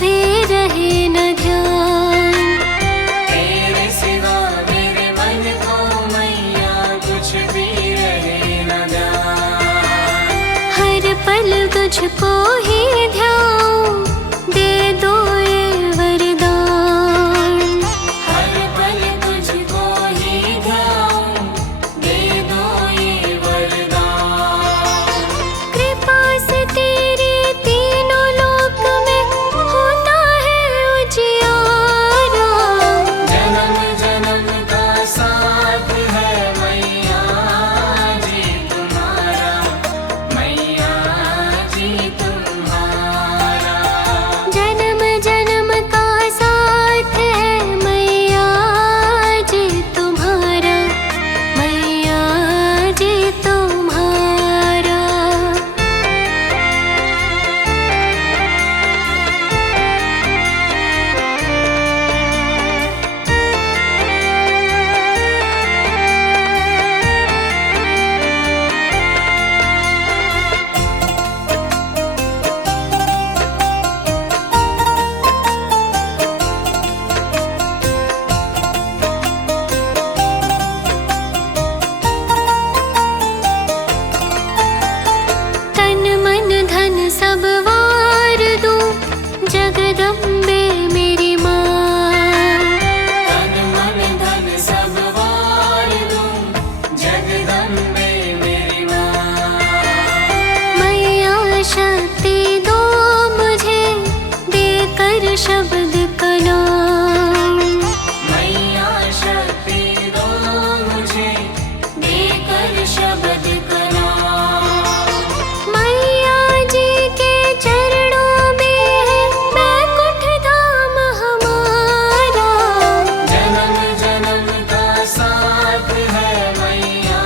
भी रहे न ध्यान। तेरे सिवा मेरे मन को मैया कुछ भी रहे न ध्यान। हर पल तुझको ही ध्याऊं, दे दो ये वरदान। हर पल तुझको ही ध्याऊं, दे दो ये वरदान। कृपा से तेरी तीनों लोक में होता है उजियारा। जन्म जन्म का साथ है मैया जी तुम्हारा, मैया जी तुम्हारा। जन्म जन्म का साथ है मैया जी तुम्हारा, मैया जी तुम्हारा। तन मन धन सब वार दूं, जगदम्बे मेरी माँ। तन मन धन सब वार दूं, जगदम्बे मेरी माँ। मैया शक्ति दो मुझे, देकर शब्द का नाम। मैया शक्ति दो मुझे, देकर शब्द का नाम। मैया जी के चरणों में है बैकुंठ धाम हमारा। जन्म जन्म का साथ है मैया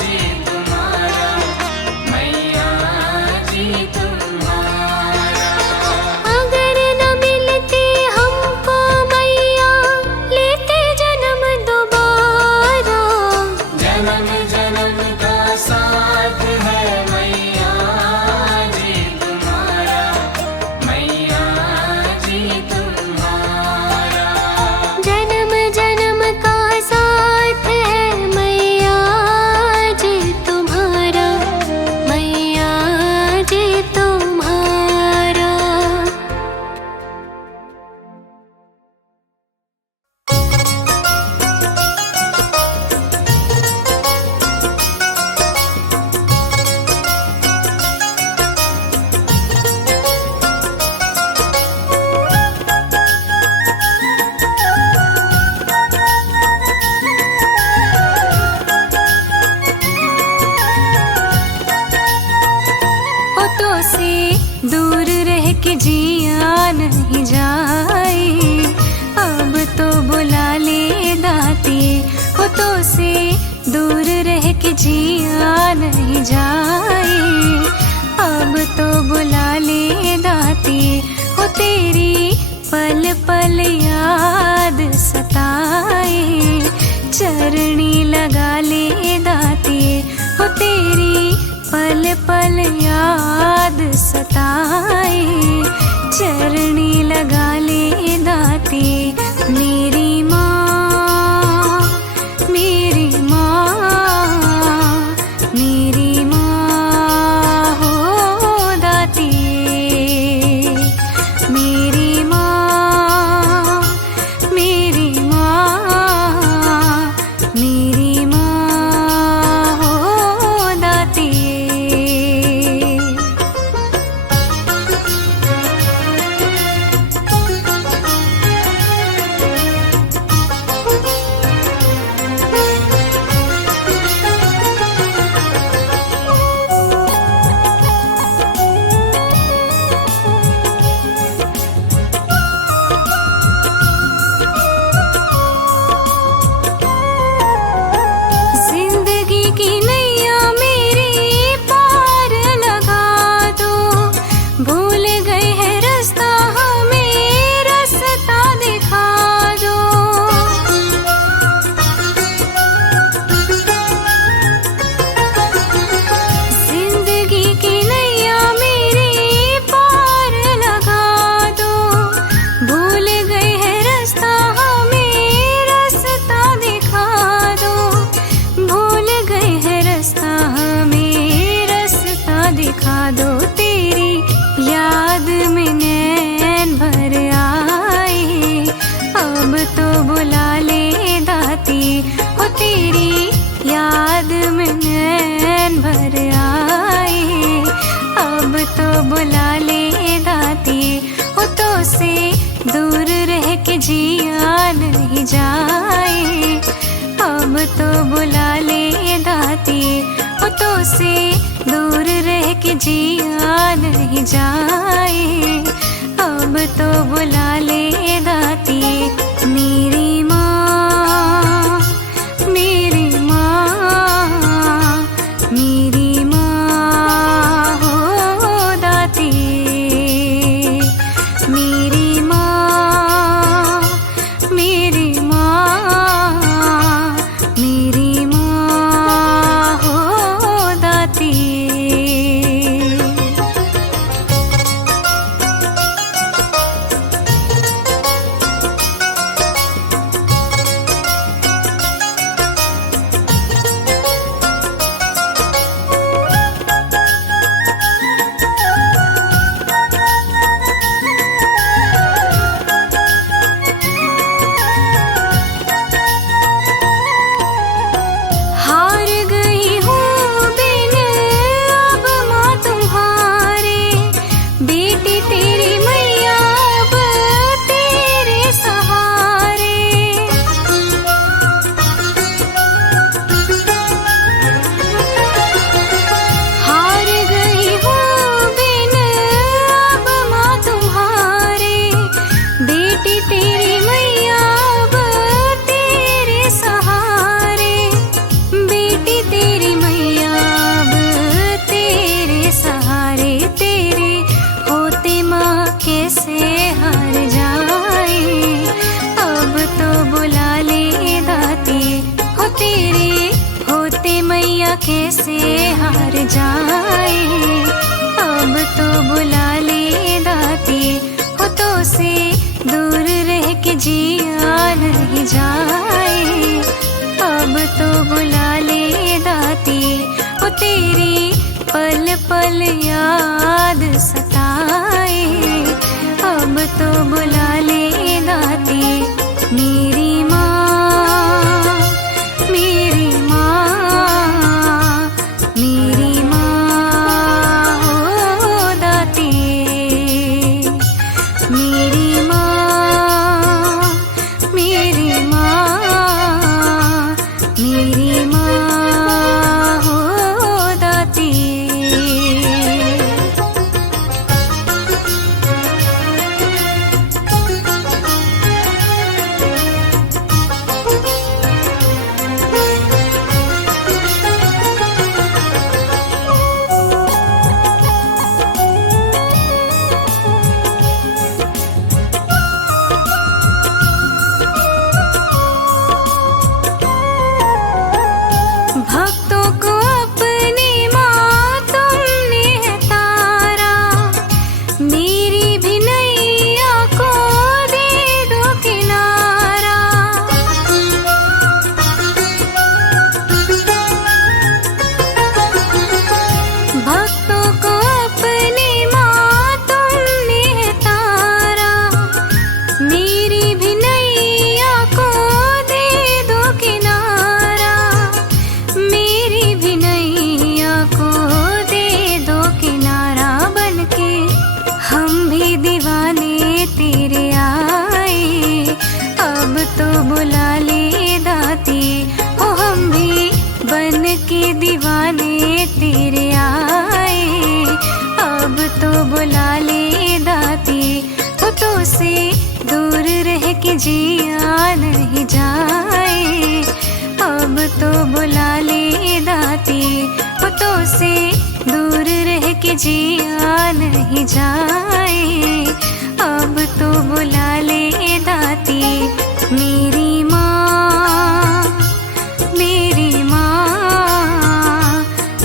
जी तुम्हारा, मैया जी तुम्हारा। अगर न मिलती हमको मैया, लेते जन्म दोबारा। जन्म जन्म का साथ है मैया जी तुम्हारा, मैया जी तुम्हारा। जन्म जन्म का साथ है मैया जी तुम्हारा, मैया जी तुम्हारा। होठों से दूर रह के जिया नहीं जाए, अब तो बुला ले दाती। होठों से दूर रह के जिया नहीं जाए, अब तो बुला ले दाती। हो तेरी पल पल याद सताए, चरणी लगा ले दाती। हो तेरी पल पल याद सताए, जिया नहीं जाए, अब तो बुला ले दाती मेरी माँ, मेरी माँ, मेरी माँ हो दाती मेरी माँ, मेरी माँ, मेरी माँ हो दाती। हार गई हूँ बिन अब माँ तुम्हारे, बेटी तेरी मैया अब तेरे सहारे। हार गई हूँ बिन अब माँ तुम्हारे, बेटी तेरी मैया अब तेरे सहारे। बेटी तेरी मैया अब तेरे सहारे, तेरे होते माँ कैसे हार जाए, अब तो बुला ले दाती हो तेरे होते मैया कैसे हार जाए, अब तो बुला ले दाती हो तो से दूर रह के जिया नहीं जाए, अब तो बुला ले दाती ओ तेरी पल पल याद सताए, अब तो बुला ले दाती मेरी माँ, मेरी माँ, मेरी माँ हो दाती मेरी माँ, मेरी माँ, मेरी माँ हो दाती। भक्तों को अपनी माँ तुमने है तारा, मेरी भी नैया को दे दो किनारा। भक्तों को अपनी माँ तुमने है तारा, मेरी भी नैया को दे दो किनारा। मेरी भी नैया को दे दो किनारा, बनके हम भी दीवाने तेरे आए, अब तो बुला ले दाती ओ हम भी बन के दीवाने तेरे आए, अब तो बुला ले दाती ओ तो से दूर रह के जिया नहीं जाए, अब तो बुला ले दाती ओ तो से दूर रह के जिया नहीं जाए, अब तो बुला ले दाती मेरी माँ, मेरी माँ,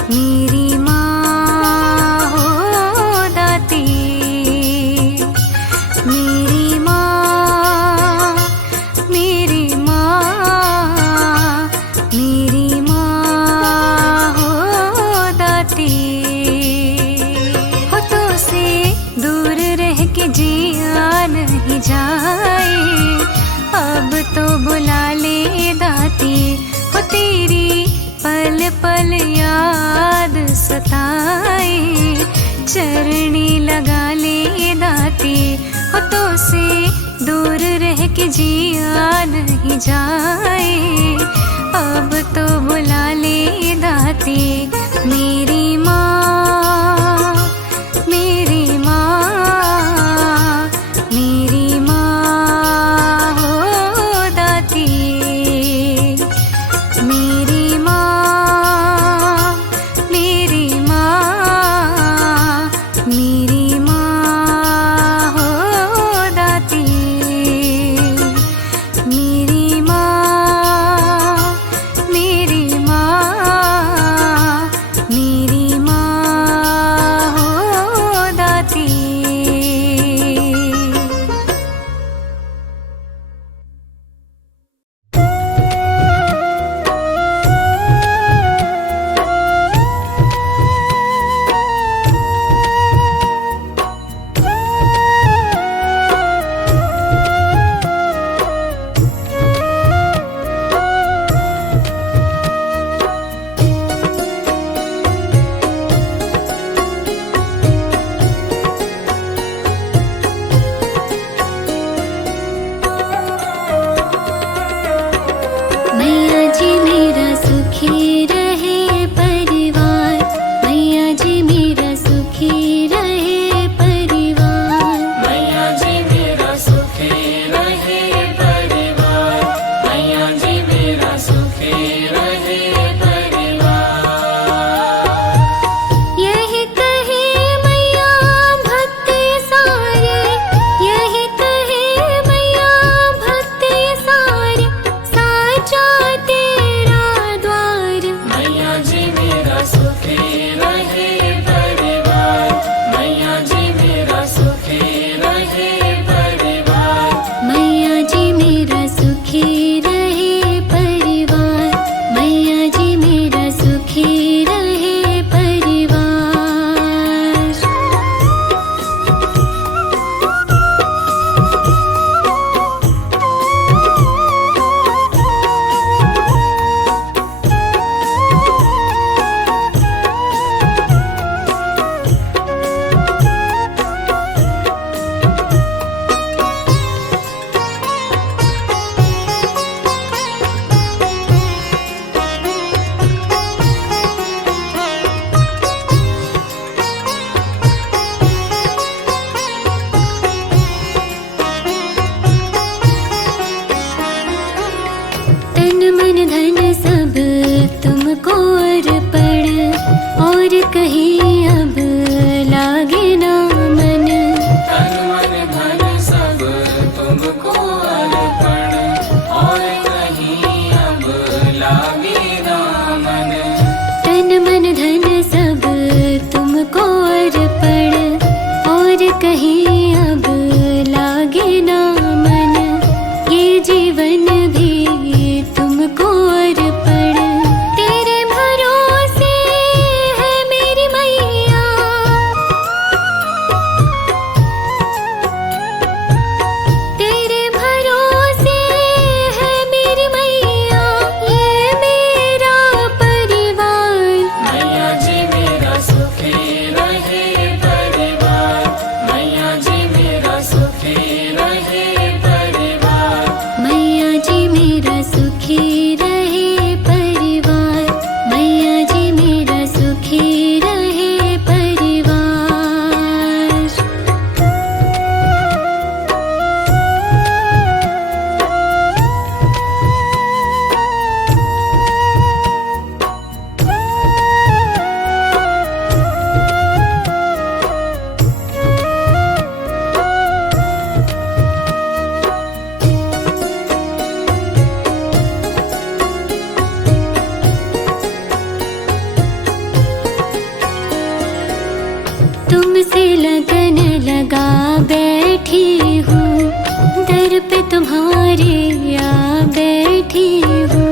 मेरी माँ हो दाती मेरी माँ, मेरी माँ, मेरी माँ हो दाती हो तो से दूर रह के जिया नहीं जाए, अब तो बुला ले दाती हो तेरी पल पल याद सताए, चरणी लगा ले दाती हो तो से दूर रह के जिया नहीं जाए, अब तो बुला ले दाती मेरी माँ। बैठी हूँ, दर पे तुम्हारे आ बैठी हूँ।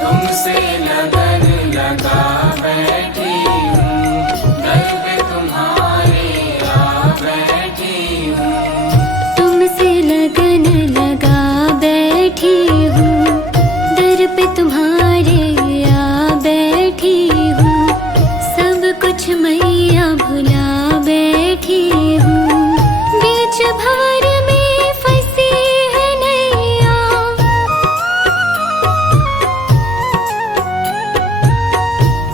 तुमसे लगन लगा बैठी हूँ, दर पे तुम्हारे आ बैठी हूँ। तुमसे लगन लगा बैठी हूँ, दर पे तुम्हारे आ बैठी हूँ। सब कुछ मैया भुला बैठी हूँ, बीच भंवर में फंसी है नैया।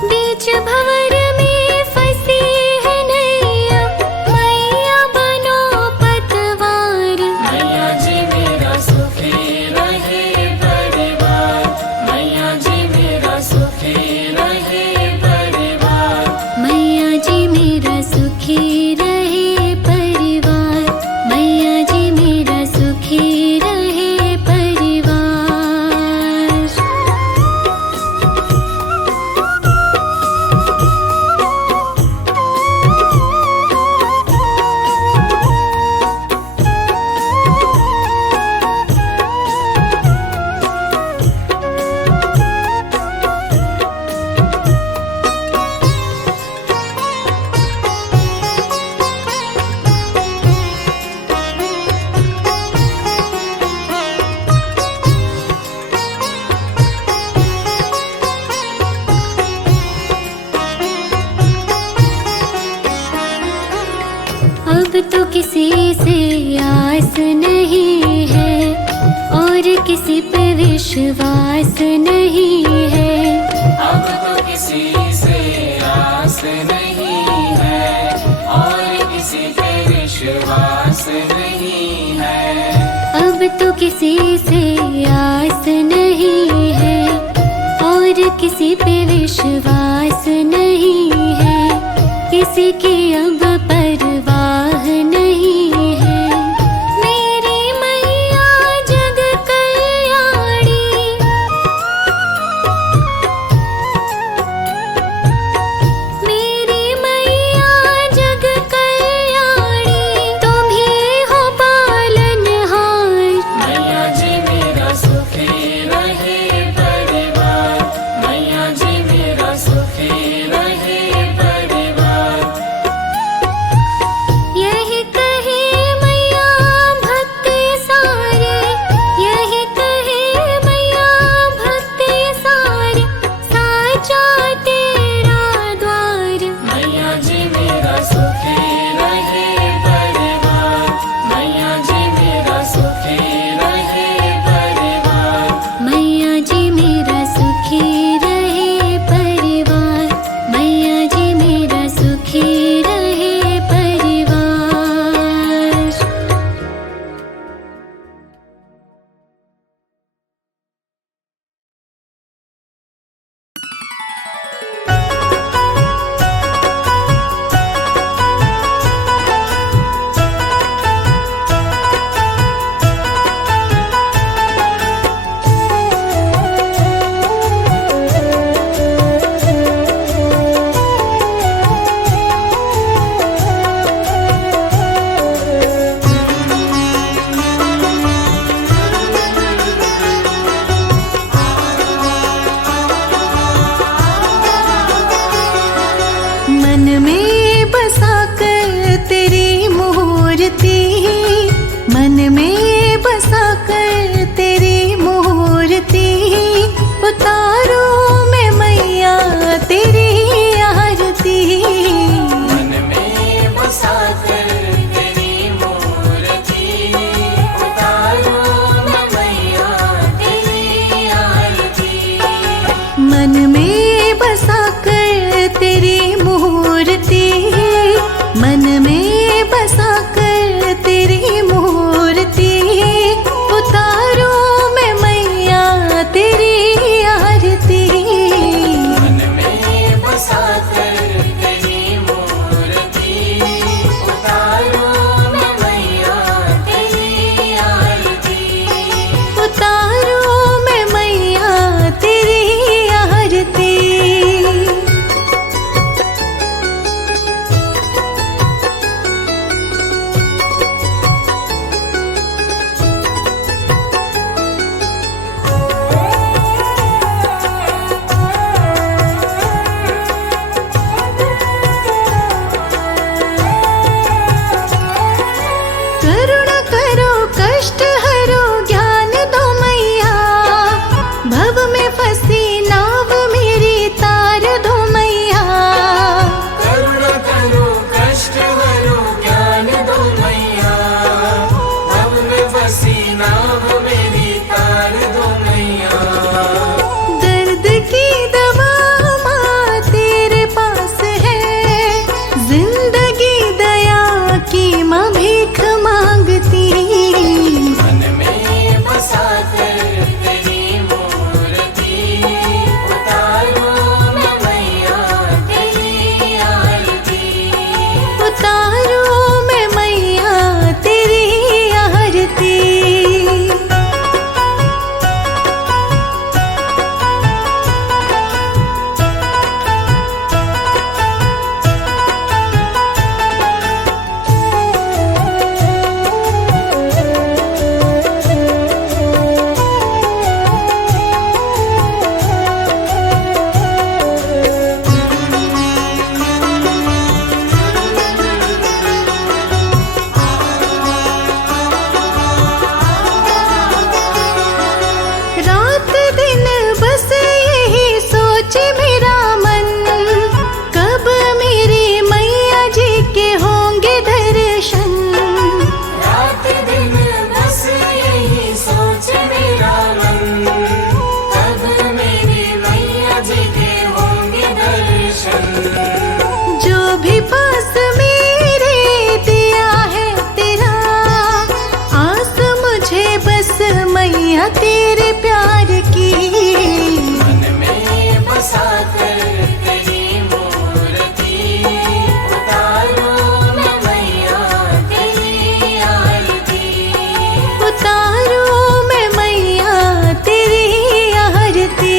बीच भंवर में फंसी है नैया, मैया बनो पतवार। मैया जी मेरा सुखी रहे परिवार, मैया जी मेरा सुखी रहे परिवार। मैया जी मेरा सुखी रहे परिवार, मैया जी मेरा सुखी रहे परिवार। अब तो किसी से आस नहीं है, और किसी पे विश्वास नहीं है। अब तो किसी से आस नहीं है, और किसी पे विश्वास नहीं है। अब तो किसी से आस नहीं है, और किसी पे विश्वास नहीं है। किसी की अब परवाह नहीं है। मेरी मैया जग कल्याणी, मेरी मैया जग कल्याणी, तुम ही हो पालनहार। मैया जी मेरा सुखी रहे परिवार, मैया जी मेरा सुखी रहे परिवार। यही कहे मैया भक्त सारे, यही कहे मैया भक्त सारे, साचा तेरा द्वार। मैया जी मेरा सुखी रहे परिवार, मैया जी मेरा सुखी रहे परिवार। मैया जी मेरा सुखी रहे परिवार, मैया जी मेरा सुखी रहे परिवार। मन में बसा कर तेरी मूर्ति, मन में बसा कर तेरी मूर्ति, उतारो मैं मैया तेरी आरती। मन में बसा कर तेरी मूर्ति, उतारो मैं मैया तेरी आरती। मन में बसा कर तेरी मूर्ति, मन में बसा कर तेरी मूर्ति, उतारो मैं मैया तेरी आरती। मन में बसा कर तेरी मूर्ति, उतारो मैं मैया तेरी आरती। उतारो मैं मैया तेरी आरती। करुणा करो कष्ट हरो ज्ञान दो मैया, भव में फंसी नाव मेरी तार दो मैया। करुणा करो कष्ट हरो ज्ञान दो मैया, भव में फंसी नाव मेरी तार दो मैया। दर्द की दवा माँ तेरे पास है, जिंदगी दया की माँ भीख मांगती। मन में बसा कर तेरी मूर्ति, उतारो मैं मैया तेरी आरती। उतारो मैं मैया तेरी आरती। रात दिन बस यही सोचे मेरा मन, कब मेरी मैया जी के होंगे दर्शन। रात दिन बस यही सोच मेरा मन, कब मेरी मैया जी के होंगे दर्शन। जो भी पास मेरे दिया है तेरा, आस मुझे बस मैया तेरे प्यार की। मन में बसा कर तेरी मूर्ति, उतारो मैं मैया तेरी आरती। उतारो मैं मैया तेरी आरती।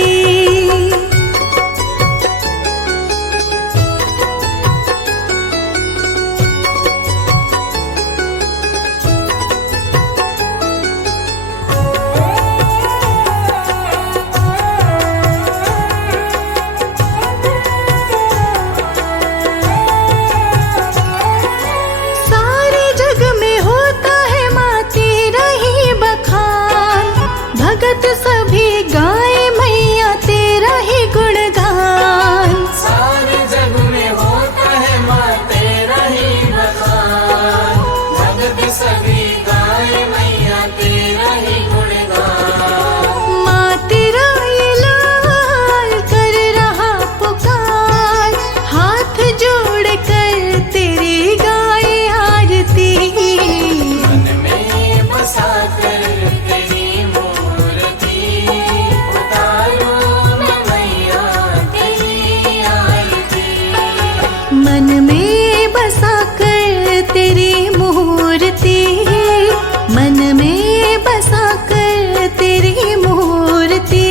सारे जग में होता है माँ तेरा ही बखान, भगत सभी गाए मैया तेरा ही गुणगान। सारे जग में होता है माँ तेरा ही बखान, भगत सभी गाए मैया तेरा ही गुणगान। माँ तेरा ये लाल कर रहा पुकार, हाथ जोड़ कर तेरी गाए आरती। मन में बसा कर तेरी मूर्ति, उतारो मैं मैया तेरी आरती। मन में बसा कर तेरी मूर्ति, मन में बसा कर तेरी मूर्ति।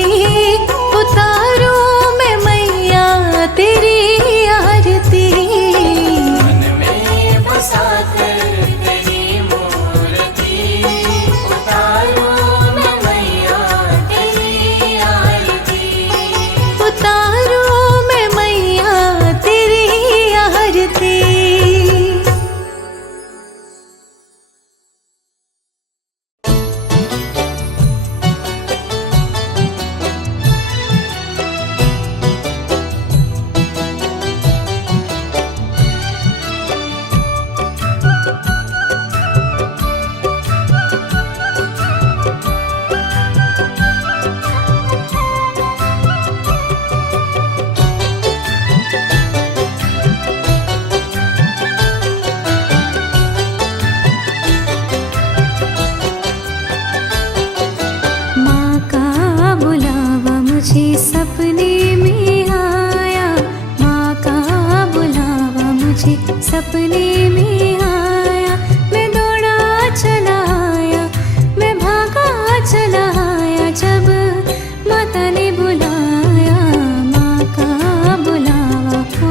उतारो मैं मैया तेरी आरती। मन में बसा कर तेरी मूर्ति, उतारो मैं मैया तेरी आरती। उतारो मैं मैया तेरी आरती। माँ का बुलावा मुझे सपने में आया, माँ का बुलावा मुझे सपने में आया। मैं दौड़ा चला आया, मैं भागा चला आया, जब माता ने बुलाया माँ का बुलावा को।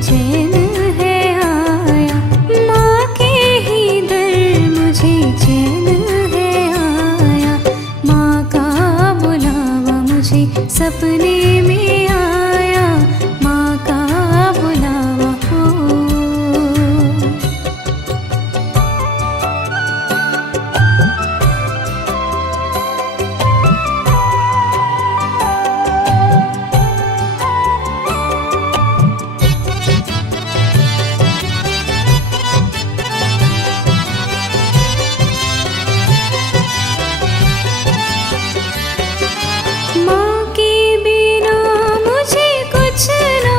चैन है आया, माँ के ही दर मुझे चैन है आया। माँ का बुलावा मुझे सपने में आया, माँ का बुलावा हो। माँ के बिना मुझे कुछ ना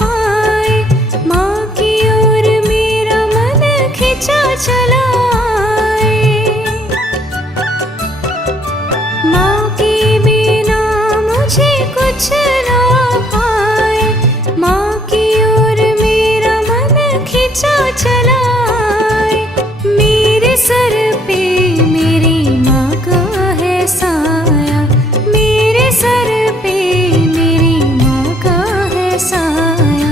पाए, माँ की ओर मेरा मन खिंचा चला आए। माँ के बिना मुझे कुछ ना पाए, माँ की ओर मेरा मन खिंचा चला आए। मेरे सर पे मेरी माँ का है साया, मेरे सर पे मेरी माँ का है साया।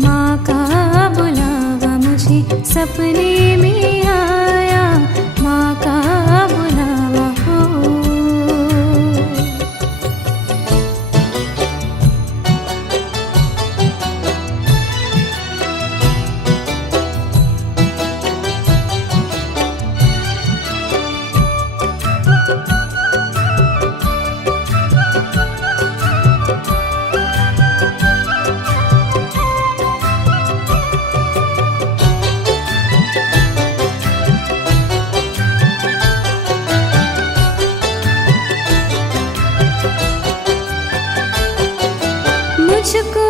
माँ का बुलावा मुझे सपने में आया, माँ का बुलावा हो। मुझको